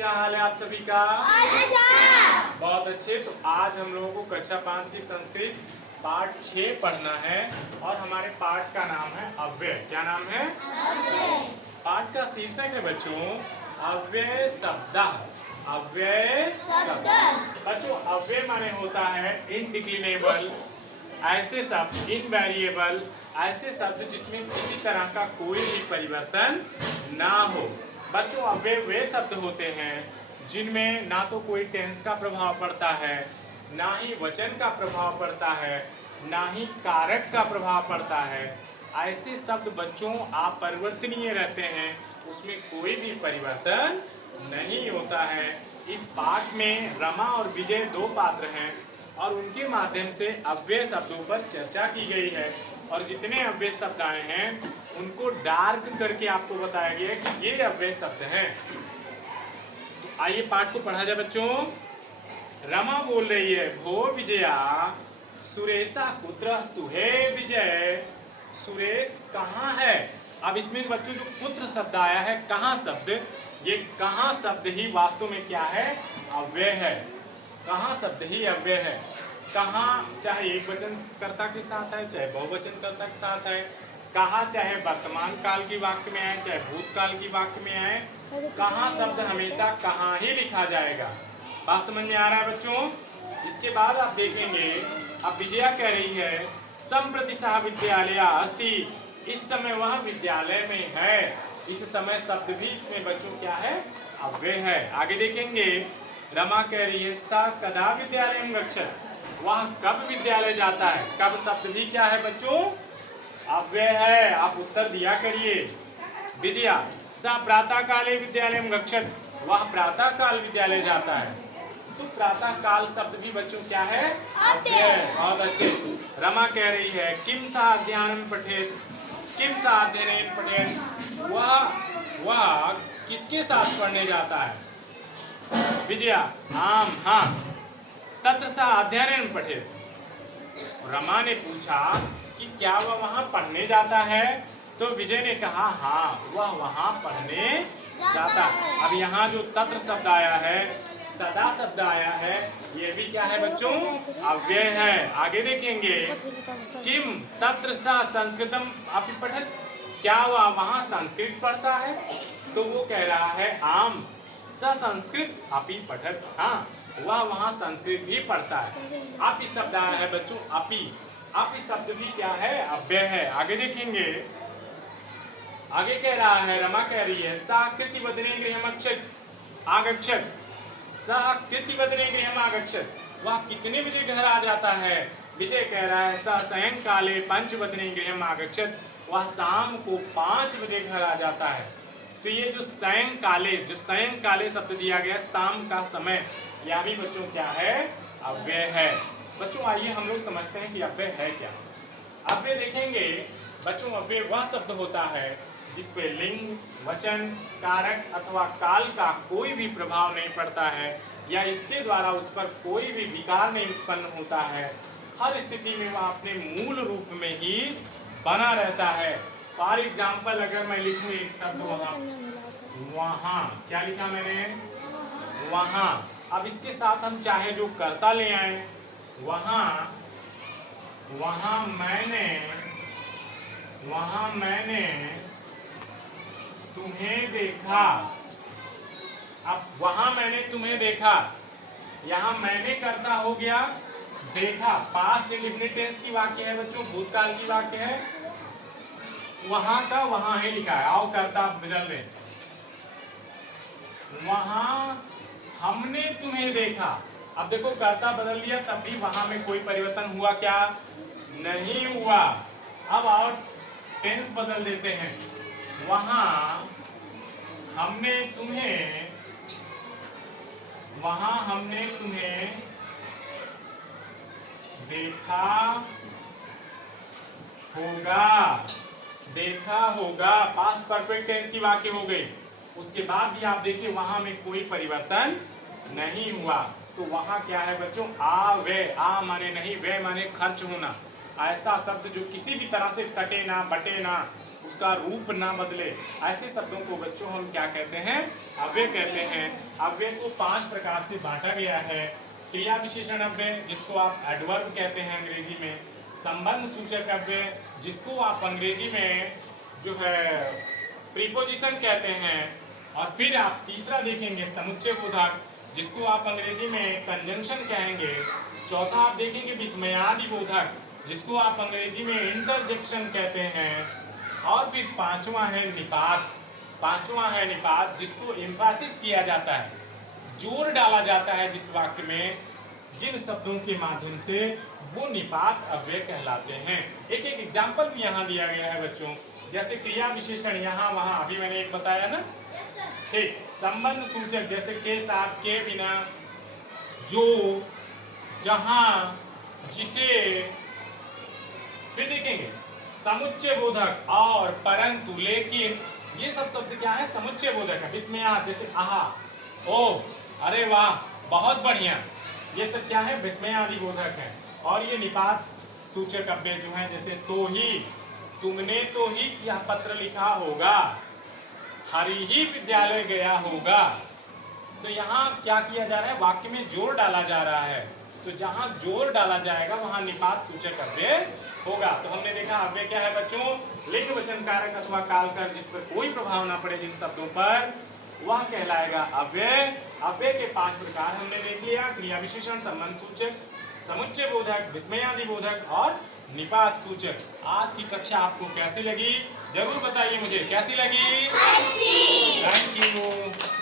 क्या हाल है आप सभी का? अच्छा। बहुत अच्छे। तो आज हम लोगों को कक्षा 5 की संस्कृत पाठ 6 पढ़ना है और हमारे पाठ का नाम है अव्यय। क्या नाम है? अव्यय। पाठ का शीर्षक है बच्चों अव्यय शब्द। अव्यय शब्द। बच्चों अव्यय माने होता है इनडिक्लिनेबल, ऐसे शब्द, इनवेरिएबल, ऐसे शब्द जिसमें किसी तरह का कोई भी परिवर्तन ना हो। बच्चों अव्यय वे शब्द होते हैं जिनमें ना तो कोई टेंस का प्रभाव पड़ता है, ना ही वचन का प्रभाव पड़ता है, ना ही कारक का प्रभाव पड़ता है। ऐसे शब्द बच्चों आप परिवर्तनीय रहते हैं, उसमें कोई भी परिवर्तन नहीं होता है। इस पाठ में रमा और विजय दो पात्र हैं और उनके माध्यम से अव्यय शब्दों पर चर्चा की गई है और जितने अव्यय शब्द आए हैं उनको डार्क करके आपको बताया गया है कि ये अव्यय शब्द हैं। तो आइए पाठ को पढ़ा जाए बच्चों। रमा बोल रही है, भो विजया सुरेशा कुत्रस्तु। हे विजय, सुरेश कहाँ है? अब इसमें बच्चों जो पुत्र शब्द आया है, कहाँ शब्द, ये कहाँ शब्द ही वास्तव में क्या है? अव्यय है। कहाँ शब्द ही अव्यय है। कहाँ चाहे एक वचन कर्ता के साथ है, चाहे बहुवचन कर्ता के साथ है। कहाँ चाहे वर्तमान काल की वाक्य में आए, चाहे भूतकाल की वाक्य में आए, कहाँ शब्द हमेशा कहाँ ही लिखा जाएगा। बात समझ में आ रहा है बच्चों? इसके बाद आप देखेंगे, अब विजया कह रही है संप्रति सह विद्यालय अस्ति। इस समय वह विद्यालय में है। इस समय शब्द भी इसमें बच्चों क्या है? अव्यय है। आगे देखेंगे, रमा कह रही है सा कदा विद्यालयं गच्छत। वह कब विद्यालय जाता है? कब शब्द भी क्या है बच्चों? अव्यय है। आप उत्तर दिया करिए। विजया सा प्रातः काले विद्यालयं गच्छत। वह प्रातः काल विद्यालय जाता है। तो प्रातः काल शब्द भी बच्चों क्या है? अव्यय। बहुत अच्छे। रमा कह रही है किम सा अध्ययनं पठेत। किम सा अध्ययनं पठेत। वह किसके साथ पढ़ने जाता है? विजया आम हाँ। तत्र सा अध्ययनं पठेत। रमा ने पूछा कि क्या वह वहां पढ़ने जाता है? तो विजय ने कहा हाँ, वह वहां पढ़ने जाता है। अब यहाँ जो तत्र शब्द आया है, सदा शब्द आया है, ये भी क्या है बच्चों? अव्यय है। आगे देखेंगे, किम तत्र सा संस्कृतम अपि पठत। क्या वह वहां संस्कृत पढ़ता है? तो वो कह रहा है आम स संस्कृत अपि पठत। हाँ, वह वहां संस्कृत भी पढ़ता है। अपि शब्द आया है बच्चों, अपि। अपि शब्द भी क्या है? अव्यय है। आगे देखेंगे, आगे कह रहा है, रमा कह रही है सा कृति वदने गृहमक्षत आगच्छत। सा कृति वदने गृहम आगच्छत। वह कितने बजे घर आ जाता है? विजय कह रहा है सा सायंकाले पंचवदने गृहम आगच्छत। वह शाम को 5 बजे घर आ जाता है। तो ये जो सायंकाले शब्द दिया गया, शाम का समय, यह भी बच्चों क्या है? अव्यय है। बच्चों आइए हम लोग समझते हैं कि अव्यय है क्या। अव्यय देखेंगे बच्चों, अव्यय वह शब्द होता है जिसपे लिंग, वचन, कारक अथवा काल का कोई भी प्रभाव नहीं पड़ता है या इसके द्वारा उस पर कोई भी विकार नहीं उत्पन्न होता है। हर स्थिति में वह अपने मूल रूप में ही बना रहता है। फॉर एग्जाम्पल अगर मैं लिखूं एक शब्द वहां, क्या लिखा मैंने? वहां। अब इसके साथ हम चाहे जो कर्ता ले आए, वहां मैंने तुम्हें देखा। अब वहां मैंने तुम्हें देखा, यहां मैंने कर्ता हो गया, देखा पास्ट इंडेफिनिट टेंस की वाक्य है बच्चों, भूतकाल की वाक्य है। वहां का वहां ही लिखा है। आओ कर्ता बदल ले, वहां हमने तुम्हें देखा। अब देखो कर्ता बदल लिया तब भी वहां में कोई परिवर्तन हुआ क्या? नहीं हुआ। अब और टेंस बदल देते हैं, वहां हमने तुम्हें देखा होगा। पास्ट परफेक्ट टेंस की वाक्य हो गई। उसके बाद भी आप देखिए वहां में कोई परिवर्तन नहीं हुआ। तो वहां क्या है बच्चों? आ वे। आ माने नहीं, वे माने खर्च होना। ऐसा शब्द जो किसी भी तरह से कटे ना, बटे ना, उसका रूप ना बदले, ऐसे शब्दों को बच्चों हम क्या कहते हैं? अव्यय कहते हैं। अव्यय को 5 प्रकार से बांटा गया है। क्रिया विशेषण अव्यय, जिसको आप एडवर्ब कहते हैं अंग्रेजी में। संबंध सूचक अव्यय, जिसको आप अंग्रेजी में जो है प्रीपोजिशन कहते हैं। और फिर आप तीसरा देखेंगे समुच्चय बोधक, जिसको आप अंग्रेजी में कंजंक्शन कहेंगे। चौथा आप देखेंगे विस्मयादि बोधक, जिसको आप अंग्रेजी में इंटरजेक्शन कहते हैं। और फिर पांचवा है निपात, जिसको एम्फासिस किया जाता है, जोर डाला जाता है जिस वाक्य में, जिन शब्दों के माध्यम से वो निपात अव्यय कहलाते हैं। एक एक एग्जाम्पल भी यहाँ दिया गया है बच्चों, जैसे क्रिया विशेषण यहाँ वहाँ, अभी मैंने एक बताया ना। ठीक, संबंध सूचक जैसे के साथ, के बिना, जो, जहां, जिसे। फिर देखेंगे समुच्चय बोधक और, परंतु, लेकिन, ये सब शब्द क्या है? समुच्चय बोधक है। विस्मयाद जैसे आहा, ओह, अरे वाह, बहुत बढ़िया, ये सब क्या है? विस्मयादि बोधक है। और ये निपात सूचक अव्यय जो है, जैसे तो ही, तुमने तो ही यह पत्र लिखा होगा, हरि ही विद्यालय गया होगा। तो यहाँ क्या किया जा रहा है? वाक्य में जोर डाला जा रहा है। तो जहाँ जोर डाला जाएगा वहाँ निपात सूचक अव्यय होगा। तो हमने देखा अव्यय क्या है बच्चों? लिंग वचन कारक अथवा कालकर, जिस पर कोई प्रभाव ना पड़े जिन शब्दों पर, वह कहलाएगा अव्यय। अव्यय के 5 प्रकार हमने देख लिया, क्रिया विशेषण, संबंध सूचक, समुच्चय बोधक, विस्मयादि बोधक और निपात सूचक। आज की कक्षा आपको कैसी लगी? जरूर बताइए मुझे, कैसी लगी? अच्छी। Thank you.